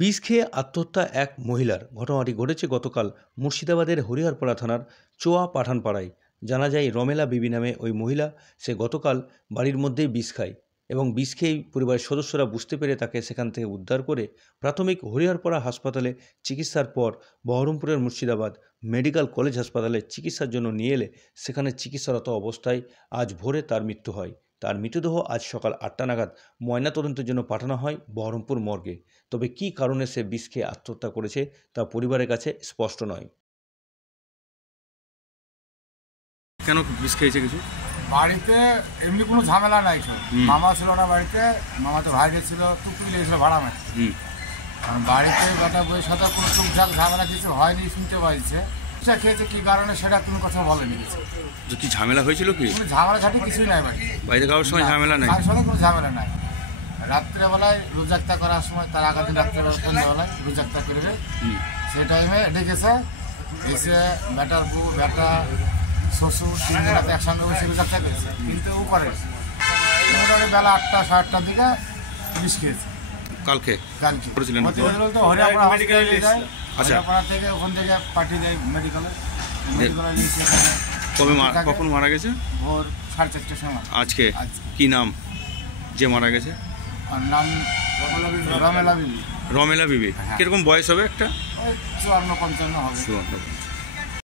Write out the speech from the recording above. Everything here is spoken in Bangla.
বিষ খেয়ে আত্মহত্যা এক মহিলার। ঘটনাটি ঘটেছে গতকাল মুর্শিদাবাদের হরিহরপাড়া থানার চোয়া পাঠানপাড়ায়। জানা যায় রমেলা বিবি নামে ওই মহিলা, সে গতকাল বাড়ির মধ্যেই বিষ খায় এবং বিষ খেয়েই পরিবারের সদস্যরা বুঝতে পেরে তাকে সেখান থেকে উদ্ধার করে প্রাথমিক হরিহরপাড়া হাসপাতালে চিকিৎসার পর বহরমপুরের মুর্শিদাবাদ মেডিকেল কলেজ হাসপাতালে চিকিৎসার জন্য নিয়ে এলে সেখানে চিকিৎসারত অবস্থায় আজ ভোরে তার মৃত্যু হয়। তার মৃতদেহ আজ সকাল ৮টা নাগাদ ময়নাতদন্তের জন্য পাঠানো হয় বহরমপুর মর্গে। তবে কী কারণে সে বিষ খেয়ে আত্মহত্যা করেছে তা পরিবারের কাছে স্পষ্ট নয়। কেন বিষ খেয়েছে কিছু? বাড়িতে এমনি কোনো ঝামেলা নাই ছিল। মামা ছিল না বাড়িতে, মামা তো ভাই ছিল, টুকটুক লেগেছিল ভাড়া মারতে। কারণ বাড়িতে বেটা বইয়ের সাথে কোনো টুকঝাক ঝামেলা কিছু হয়নি, শুনতে পাইছে। সেটা খেয়েছে কী কারণে সেটা কোনো কথা বলেনি। কি ঝামেলা হয়েছিল? কি কোনো ঝামেলা ঝাঁটি কিছুই নাই বাড়িতে কারোর সঙ্গে ঝামেলা নাই? কারোর সঙ্গে কোনো ঝামেলা নাই। রাত্রেবেলায় রোজাক্তা করার সময়, তার আগের দিন রাত্রেবেলা সন্ধ্যাবেলায় রোজাক্তা করবে, সেই টাইমে ডেকেছে। এসে বেটার বউ, বেটা, শ্বশুর, 3 রাতে একসঙ্গে বসে রোজাক্তা করেছে। কিন্তু ও করে মোটামুটি বেলা 8টা সাড়ে 8টার দিকে বিষ খেয়েছে। কালকে করেছিলেন তো হরিয়াপাড়া হসপিটালে যায়। হরিয়াপাড়া থেকে ওখান থেকে পাঠিয়ে দেয় মেডিকেলে। কখন মারা গেছে? ভোর 4:30টার সময়। আজকে কি নাম যে মারা গেছে? নাম রমেলা বিবি। রমেলা বিবি। কিরকম বয়স হবে? একটা 54-55 হবে।